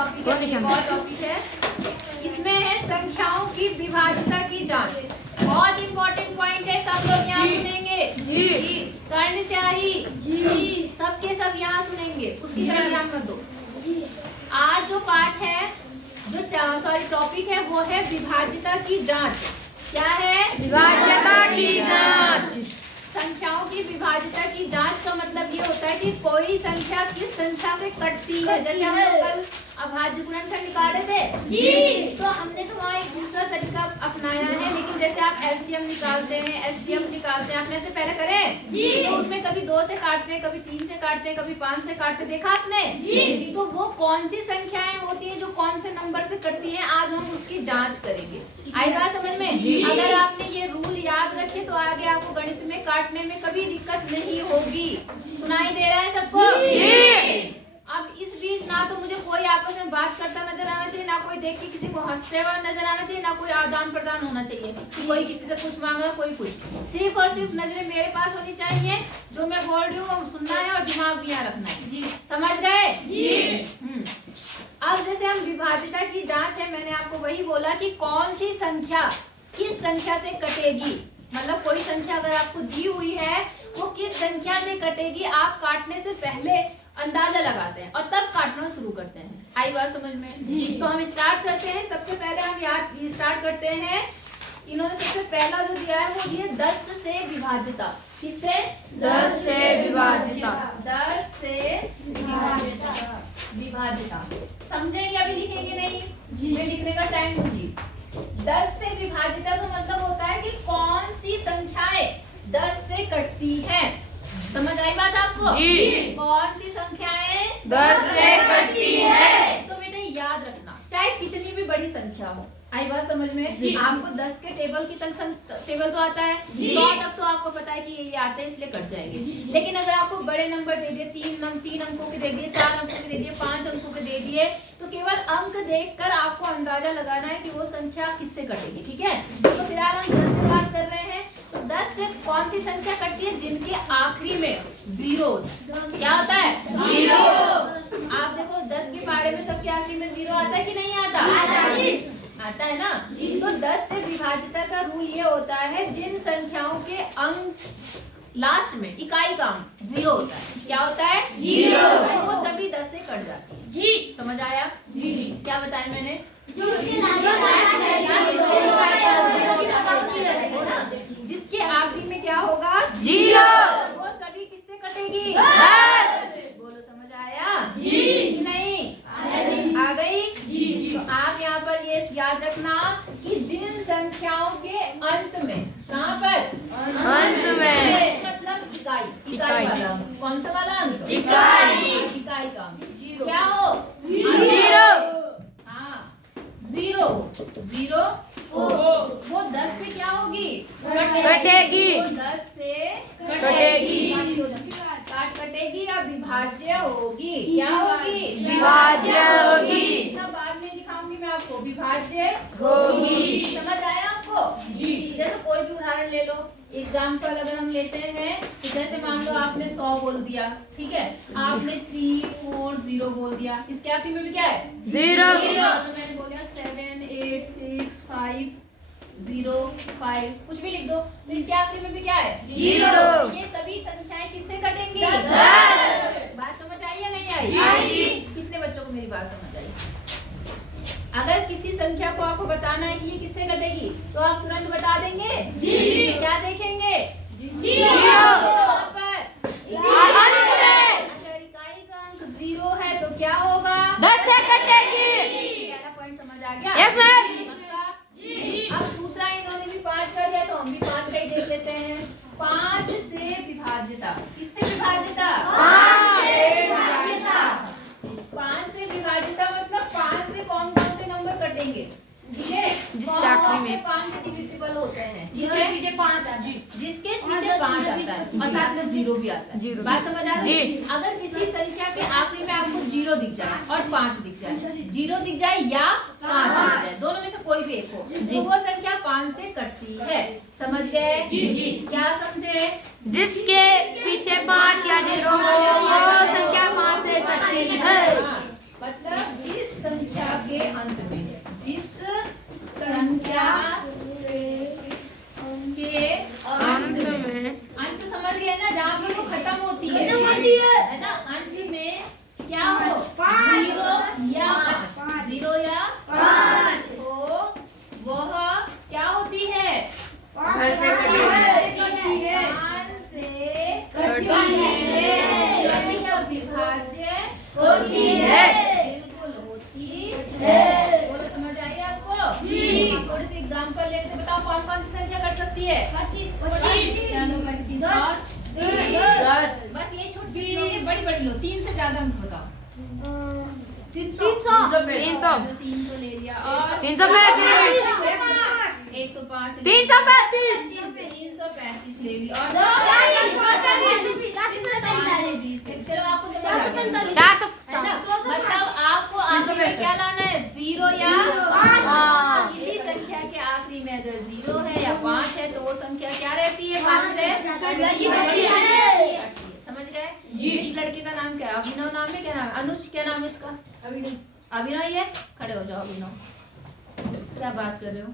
Topic है, एक और टॉपिक है, इसमें है संख्याओं की विभाज्यता की जांच। बहुत इंपॉर्टेंट पॉइंट है, सब लोग यहाँ सुनेंगे जी। कर्ण स्याही जी, सबके सब यहाँ सुनेंगे, उसकी तरफ ध्यान मत दो। आज जो पाठ है, जो टॉपिक है, वो है विभाज्यता की जांच। क्या है? विभाज्यता की जांच। संख्याओं की विभाज्यता की जांच का मतलब ये होता है कि कोई संख्या किस संख्या से कटती है। जैसे हम लोग कल अभाज्य गुणनखंड निकाले थे जी, तो हमने तो वहाँ एक दूसरा तरीका अपनाया है, लेकिन जैसे आप एलसीएम निकालते हैं, एचसीएफ निकालते हैं, आपने से पहले करें जी, तो उसमें कभी 2 से काटते हैं, कभी 3 से काटते हैं, कभी 5 से काटते, देखा आपने जी। तो वो कौन सी संख्याएं होती हैं जो कौन से नंबर से कटती हैं, आज हम उसकी जांच करेंगे। आई बात समझ में जी। अगर आपने ये रूल याद रखे तो आगे आपको गणित में काटने में कभी दिक्कत नहीं होगी। सुनाई दे रहा है सबको जी। अब इस बीच ना तो मुझे कोई आपस में बात करता नजर आना चाहिए, ना कोई देख के किसी को हंसते हुए नजर आना चाहिए, ना कोई आदान प्रदान होना चाहिए कि कोई किसी से कुछ मांग रहा, कोई कुछ। सिर्फ और सिर्फ नजरें मेरे पास होनी चाहिए, जो मैं बोल रही हूँ वो सुनना है और दिमाग भी यहाँ रखना है जी। समझ गए जी। अब जैसे हम विभाज्यता की जांच है, मैंने आपको वही बोला कि कौन सी संख्या किस संख्या से कटेगी, मतलब कोई संख्या अगर आपको दी हुई है वो किस संख्या से कटेगी, आप काटने से पहले अंदाजा लगाते हैं और तब काटना शुरू करते हैं। आई बात समझ में जी। तो हम स्टार्ट करते हैं। सबसे पहले हम याद स्टार्ट करते हैं, इन्होंने सबसे पहला जो दिया है वो दिया 10 से विभाज्यता। किससे? 10 से विभाज्यता। 10 से विभाज्यता समझेंगे, अभी लिखेंगे नहीं जी, लिखने का टाइम दीजिए। 10 से विभाज्यता का मतलब होता है कि कौन सी संख्याएं 10 से कटती हैं। समझ आई बात आपको जी? कौन सी संख्याएं 10 से कटती है, तो बेटा याद रखना, चाहे कितनी भी बड़ी संख्या हो। आई बात समझ में? आपको 10 के टेबल की टेबल तो आता है, 100 तक तो आपको पता है कि ये आते हैं इसलिए कट जाएंगे। लेकिन अगर आपको बड़े नंबर दे दिए, 3 अंकों के दे दिए, 4 अंकों के दे दिए, 5 अंकों के दे दिए, तो केवल अंक देखकर आपको अंदाजा लगाना है कि वो संख्या किससे कटेगी। ठीक है, तो फिलहाल हम 10 से बात कर रहे हैं। तो 10 से कौन सी संख्या कटती है? जिनके आखिरी में 0 क्या होता है? 0। आप देखो 10 के पहाड़े में सबके आखिरी में 0 आता है कि नहीं आता? आता है ना। तो 10 से विभाज्यता का रूल ये होता है, जिन संख्याओं के अंक लास्ट में इकाई का अंक 0 होता है, क्या होता है? 0, तो वो सभी 10 से कट जाते हैं जी। समझ आया जी? क्या बताया मैंने? जिसके आखिरी में क्या होगा? 0, वो सभी किससे कटेगी? 10। बोलो समझ आया जी? नहीं आ गई जी। तो आप यहाँ पर ये याद रखना कि जिन संख्याओं के अंत में, कहाँ पर? अंत में, मतलब इकाई वाला, कौन सा वाला अंक? इकाई का अंक क्या हो? 0। हाँ 0 वो 10 से क्या होगी? कटेगी। 10 से कटेगी, कटेगी या विभाज्य होगी। क्या होगी? विभाज्य होगी। इतना बाद में दिखाऊंगी मैं आपको, विभाज्य होगी। समझ आया आपको जी? जैसे कोई भी उदाहरण ले लो, एग्जाम्पल अगर हम लेते हैं, तो जैसे मान लो आपने 100 बोल दिया, ठीक है, आपने 3 4 0 बोल दिया, इसके आखिर में भी क्या है? 0। तो मैंने बोला 7 8 6 5 0 5, कुछ भी लिख दो, तो इसके आखिरी में भी क्या है? 0। ये सभी संख्याएं किससे कटेंगी? 10। बात समझ आई या नहीं आई? कितने बच्चों को मेरी बात समझ आई? अगर किसी संख्या को आपको बताना है कि ये किससे कटेगी, तो आप तुरंत बता देंगे जी। क्या देखेंगे? 0 पर अगर इकाई का अंक 0 है तो क्या होगा? 10 से कटेगी। पहला पॉइंट समझ आ गया? Yes sir. अब दूसरा, इन्होंने भी 5 कर दिया तो हम भी 5 का ही देख लेते हैं। 5 से विभाज्यता। किससे विभाज्यता? 5 से विभाज्यता। 5 से विभाज्यता मतलब 5 से कौन कौन से नंबर कटेंगे? जिसके आखिरी में 5 से डिविजिबल होते हैं, जिसके पीछे 5 आता है, जिसके पीछे 5 आता है और साथ में 0 भी आता है। बात समझ आ गई? अगर किसी संख्या के आखिरी में आपको 0 दिख जाए और 5 दिख जाए, 0 दिख जाए या 5 दिख जाए, दोनों में से कोई भी एक हो, तो वो संख्या 5 से कटती है। समझ गए जी? क्या समझे? जिसके पीछे 5 या 0 हो वो संख्या 5 से कटती है। मतलब जिस अंत में, जिस संख्या के अंत में, अंत समझ गए ना, जहाँ पर वो खत्म होती है ना, अंत में क्या हो, 0 या 5, 0 या 5 हो, वह क्या होती है, 5 से कटी है, विभाज्य होती है, बिल्कुल होती है। बोलो समझ आई आपको? जी। थोड़े से एग्जांपल लेते, बताओ कौन कौन सी संख्या कट सकती है? 25, 25 और 10। बस ये छोटी बड़ी बड़ी लो, 3 से ज्यादा अंक बताओ। 300 ले लिया और 105 335 ले ली और 240 चलो आपको समझ आ गया। मतलब आपको आखिरी में क्या लाना है, 0 या 5। किसी संख्या के आखिरी में अगर 0 है या 5 है तो वो संख्या क्या रहती है, 5 से समझ गए जी। इस लड़के का नाम क्या है, अभिनव नाम है, क्या नाम है, अनुज क्या नाम है इसका, अभिनव ही है, खड़े हो जाओ अभिनव। क्या बात कर रहे हो,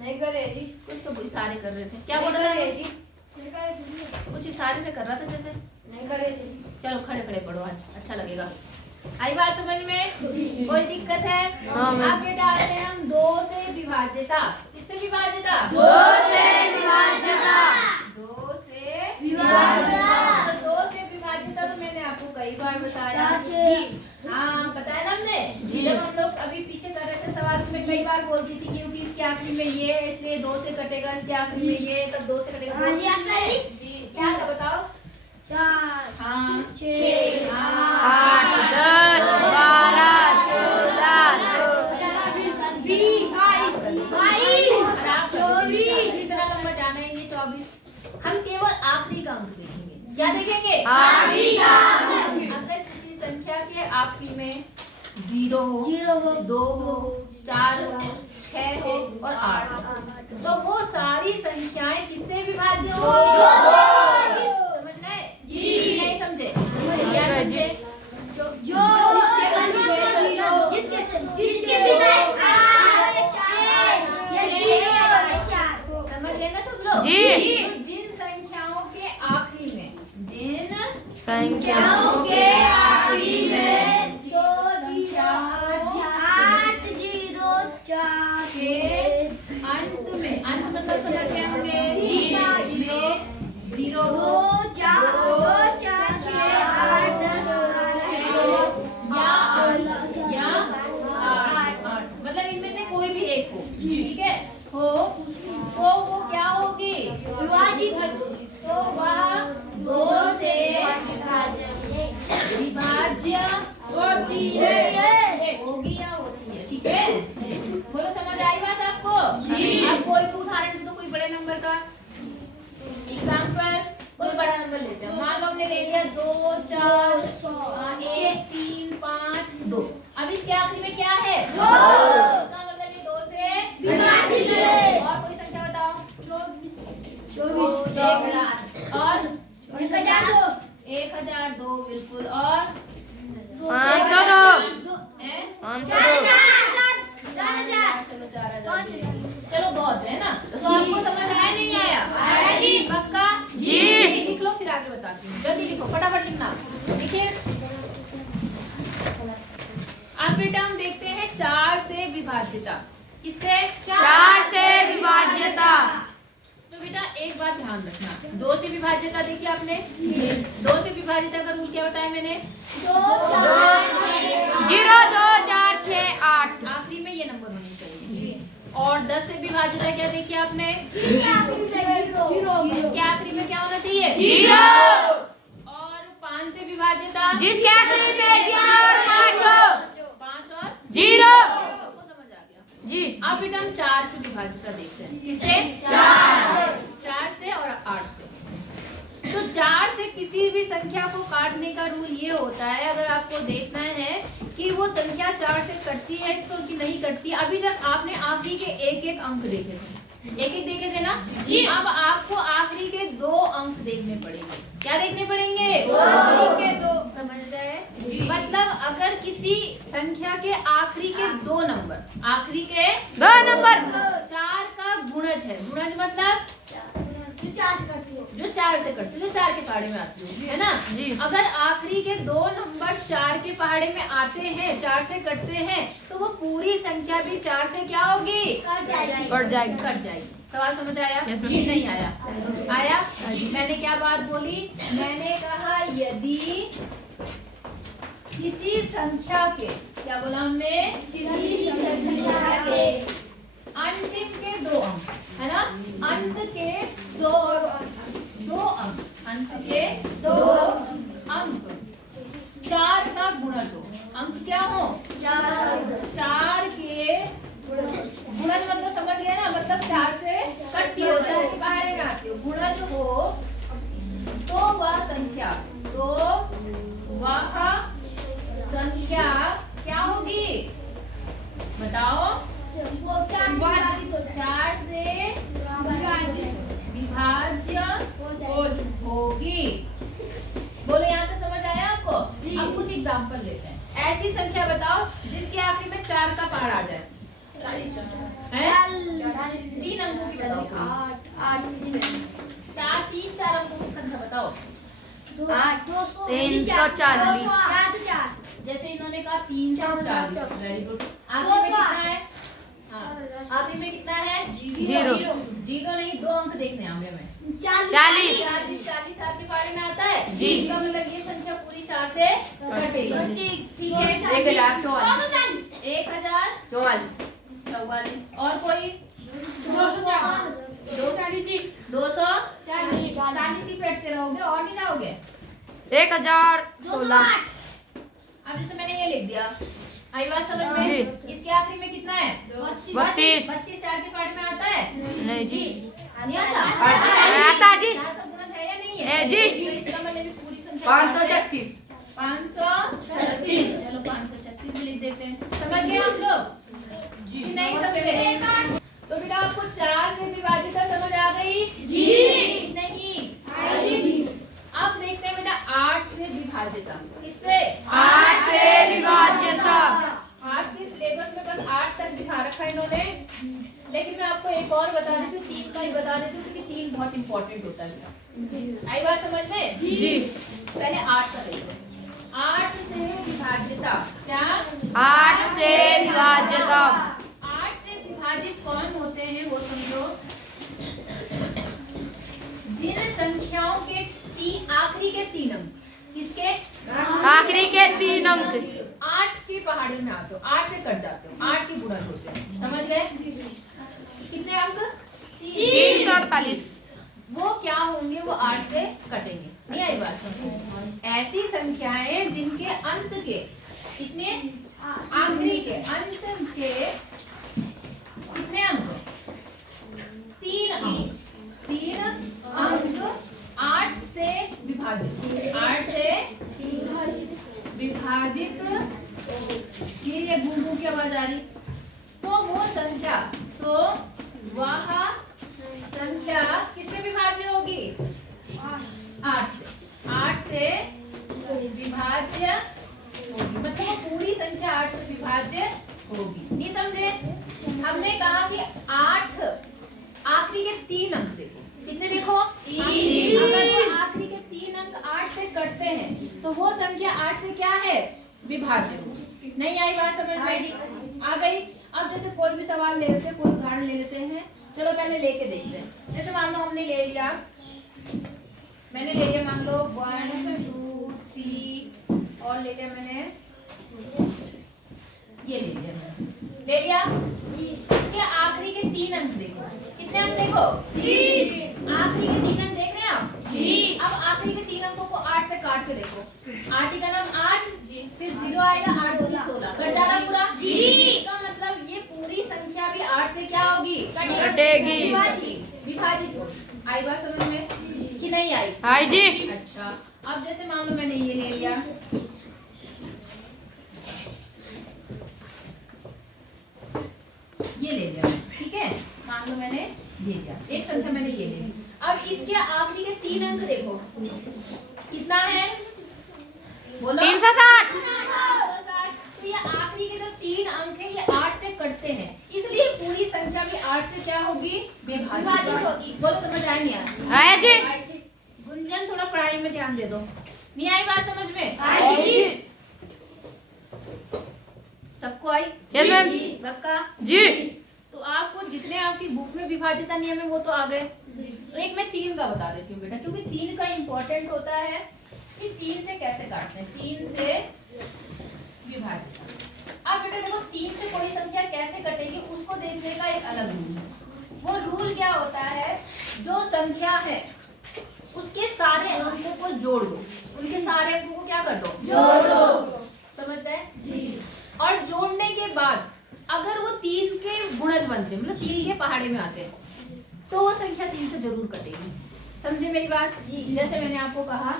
नहीं कर रहे जी, कुछ तो इशारे कर रहे थे, क्या बोल रहे जी, कुछ इशारे से कर रहा था जैसे, नहीं कर रहे थे। चलो खड़े खड़े पढ़ो, आज अच्छा लगेगा। आई बात समझ में, कोई दिक्कत है? आप ये डालते हैं हम 2 से विभाज्यता, किससे विभाज्यता, 2 से विभाज्यता, 2 से विभाज्यता। तो 2 से विभाज्यता तो मैंने आपको कई बार बताया जी, हाँ बताया ना हमने जी। जब हम लोग अभी पीछे कर रहे थे सवाल में कई बार बोलती थी क्योंकि इसके आखिरी में ये है इसलिए 2 से कटेगा, इसके आखिरी में ये तब 2 से कटेगा। क्या था बताओ, 4 हाँ 6 8 10 12 14 20 22 इसी तरह लंबा जाना है, ये 24। हम केवल आखिरी का अंक देखेंगे, क्या देखेंगे, आखिरी का अंक। अगर किसी संख्या के आखिरी में 0 हो, 2 हो, 4 हो, 6 हो और 8 हो, तो वो सारी संख्याएं किससे विभाज्य हो, समझ रहे जी, नहीं समझे, क्या समझे, जो जिसके बिना समझ लेना सब लोग जी। जिन संख्याओं के आखिरी में, जिन संख्याओं के आखिरी में 2 संख्या 8 0 4 के अंत में, अंत मतलब समझ गए होंगे जी, में 0 2 4 6 8 10 या 8 मतलब इनमें से कोई भी एक हो, ठीक है, हो तो वो क्या होगी, विभाजित, तो वह 2 से विभाज्य होती है, होगी या होती है, ठीक है। बोलो समझ आई बात आपको जी। आप कोई भी उदाहरण दे दो, कोई बड़े नंबर का एग्जांपल, कोई बड़ा नंबर लेते हैं, मान लो हमने ले लिया 2 4 1 3 5 2। अब इसके आखिरी में क्या है, 2, इसका मतलब ये 2 से विभाजित है। और कोई संख्या बताओ, 24 और 1002 बिल्कुल, और 502 चलो 4000 चलो बहुत है ना। तो आपको समझ आया नहीं आया, पक्का जी। लिख लो फिर आगे बताती हूँ, जल्दी लिखो, फटाफट लिखना। देखिए अब बेटा हम देखते हैं 4 से विभाज्यता, किससे, 4 से विभाज्यता। तो बेटा एक बात ध्यान रखना, 2 से विभाज्यता देखिए आपने, 2 से विभाज्यता का रूल क्या बताया मैंने, 0 2 4 6 8 आखिरी में ये नंबर होने चाहिए। और 10 से विभाज्यता क्या देखी आपने, इसके आखिरी में क्या होना चाहिए, 0। और 5 से विभाज्यता जिसके आखिरी में 0 और 5 हो, 5 और 0, समझ आ गया जी। अब बेटा हम 4 से विभाज्यता देखते हैं, किससे, 4 से और 8 से। तो 4 से किसी भी संख्या को काटने का रूल ये होता है, अगर आपको देखना है कि वो संख्या 4 से कटती है तो कि नहीं कटती। अभी तक आपने आखिरी के एक एक अंक देखे थे, एक एक देखे थे ना। अब आपको आखिरी के 2 अंक देखने पड़ेंगे। क्या देखने पड़ेंगे? के 2। समझ गए? मतलब अगर किसी संख्या के आखिरी के 2 नंबर, आखिरी के 2 नंबर 4 का गुणज है। गुणज मतलब जो 4 से कटते, जो 4 के पहाड़े में आती होगी, है ना जी। अगर आखिरी के 2 नंबर 4 के पहाड़े में आते हैं, 4 से कटते हैं, तो वो पूरी संख्या भी 4 से क्या होगी? कट जाएगी। सवाल समझ आया? नहीं आया? आया? मैंने क्या बात बोली? मैंने कहा यदि किसी संख्या के, क्या बोला हमने? किसी संख्या के अंतिम के 2 अंक, है ना, अंत के 2 अंक, अंत के 2 अंक 4 का गुणज हो। अंक क्या हो? 4 के गुणज मतलब समझ गए ना, मतलब 4 से कटती हो, 4 के पहाड़े में आती हो, गुणज हो, तो वह संख्या क्या होगी? बताओ। 4 से विभाज्य होगी। बोलो, यहाँ तक समझ आया आपको? अब कुछ एग्जाम्पल लेते हैं। ऐसी संख्या बताओ जिसके आखिरी में 4 का पहाड़ आ जाए। 3 अंकों की बताओ। 4 अंकों की संख्या बताओ। 340। जैसे इन्होंने कहा 340। Very good. आखिरी में कितना है? आखिरी में कितना है? 0 नहीं, 2 अंक देखने हैं हमें। 40 4 के पहाड़े में आता है जी। इसका मतलब ये संख्या पूरी 4 से कटेगी। ठीक है। 1044। 1044। और कोई? 240 ही बैठते रहोगे और नहीं जाओगे। 1016। अब जैसे मैंने ये लिख दिया, आई बात समझ में? इसके आखिरी में कितना है? 32। 32 4 के पार्ट में आता है? नहीं जी, नहीं आता। आता जी। 4 का गुणज है या नहीं है? जी। इसका मतलब भी पूरी संख्या 536। 536। चलो 536 भी लिख देते हैं। समझ गए हम लोग? जी। नहीं समझे? तो बेटा आपको 4 से विभाजित समझ आ गई? जी। नहीं आई। अब देखते हैं बेटा 8 से विभाजित। किससे? 8 से विभाजित। 8 के सिलेबस में बस 8 तक दिखा रखा है इन्होंने, लेकिन मैं आपको एक और बता देती हूँ, 3 का ही बता देती हूँ, क्योंकि 3 बहुत इंपॉर्टेंट होता है। आई बात समझ में? जी। पहले 8 का देखते हैं। 8 से विभाजित। क्या? 8 से विभाजित। 8 से विभाजित कौन होते हैं वो समझो। जिन संख्याओं के आखिरी के 3 अंक, किसके? आखिरी के 3 अंक 8 के पहाड़े में आते हो, 8 से कट जाते हो, 8 के गुणज होते हैं। समझ गए? कितने अंक? 348। वो क्या होंगे? वो 8 से कटेंगे। नहीं आई बात समझ? ऐसी संख्याएं जिनके अंत के कितने? आखिरी के अंत के कितने अंक? 3 अंक। 3 अंक 8 से विभाजित। 8 से विभाजित। ये गुंगू की आवाज आ रही। तो वो संख्या, तो वह संख्या किससे विभाज्य होगी? 8 से। 8 से विभाज्य होगी, मतलब पूरी संख्या 8 से विभाज्य होगी। नहीं समझे? हमने कहा कि 8 आखिरी के 3 अंक देखो। कितने देखो? अगर वो आखिरी के 3 अंक 8 से कटते हैं तो वो संख्या 8 से क्या है? विभाज्य। नहीं आई बात समझ में? आ गई? अब जैसे कोई भी सवाल ले लेते हैं, कोई उदाहरण ले लेते हैं। चलो पहले लेके देखते हैं। जैसे मान लो हमने ले लिया, मैंने ले लिया, मान लो 1 2 3 और ले लिया मैंने, ये ले लिया मैंने। ले लिया? इसके आखिरी के 3 अंक देखो। कितने अंक देखो? 3। आखिरी के 3 अंक देख रहे हैं आप? जी। अब आखिरी के 3 अंकों को 8 से काट के देखो। 8 ही का नाम 8 जी, फिर 0 आएगा, 8 2 16, कट जाएगा पूरा जी। इसका मतलब ये पूरी संख्या भी 8 से क्या होगी? कटेगी, विभाजित होगी। आई बात समझ में कि नहीं आई? आई जी। अच्छा, अब जैसे मान लो मैंने ये ले लिया, ये ले लिया, ठीक है। मान लो मैंने ये क्या, एक संख्या मैंने ये ले ली। अब इसके आखिरी के 3 अंक देखो कितना है, बोलो 360। 360। तो ये आखिरी के जो 3 अंक है ये 8 से कटते हैं, इसलिए पूरी संख्या भी 8 से क्या होगी, विभाजित होगी। बोलो समझ आया नहीं आया? आया जी। गुंजन थोड़ा पढ़ाई में ध्यान दे दो, नहीं आई बात समझ में? सबको आई? Yes ma'am. पक्का जी। तो आपको जितने आपकी बुक में विभाज्यता नियम है वो तो आ गए। तो एक मैं 3 का बता देती हूँ बेटा, क्योंकि 3 का इम्पोर्टेंट होता है कि 3 से कैसे काटते हैं, 3 से विभाज्यता। अब बेटा देखो 3 से कोई संख्या कैसे कटेगी उसको देखने का एक अलग रूल है। वो रूल क्या होता है, जो संख्या है उसके सारे अंकों को जोड़ दो, उनके सारे अंकों को क्या कर दो, जोड़ दो। समझ गए? जी। और जोड़ने के बाद अगर वो 3 के गुणज बनते, मतलब 3 के पहाड़े में आते हैं, तो वो संख्या 3 से जरूर कटेगी। समझे मेरी बात? जी। जैसे मैंने आपको कहा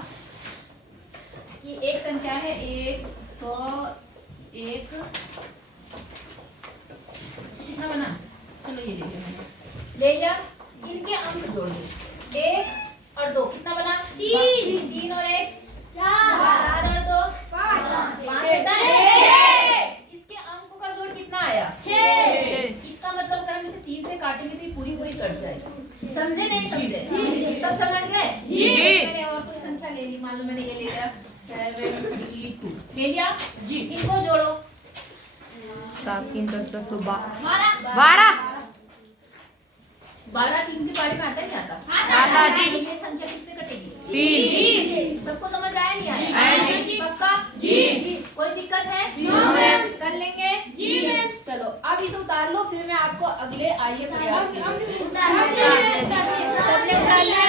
कि एक संख्या है 101, कितना बना, चलो ये ले लिया मैंने, ले लिया। इनके अंक जोड़ दो, 1 और 2 कितना बना, 3। 3 और 1 4, 4 और 2 5, 5 इसके अंकों का जोड़ कितना आया, 6। इसका मतलब अगर हम इसे 3 से काटेंगे तो ये पूरी पूरी कट जाएगी। समझे नहीं समझे? सब समझ गए? जी। मैंने और कोई संख्या ले ली, मान लो मैंने ये ले लिया 72, ले लिया जी। इनको जोड़ो, 7 3 10 12 12 3 के बारे में आता है, क्या आता जी। ये संख्या किससे कटेगी, 3। सबको समझ आया नहीं आया? आया जी। पक्का? जी। कोई दिक्कत है? No ma'am. कर लेंगे? जी मैम। चलो अब इसे उतार लो, फिर मैं आपको अगले आइए प्रयास करेंगे। सबने उतार लिया?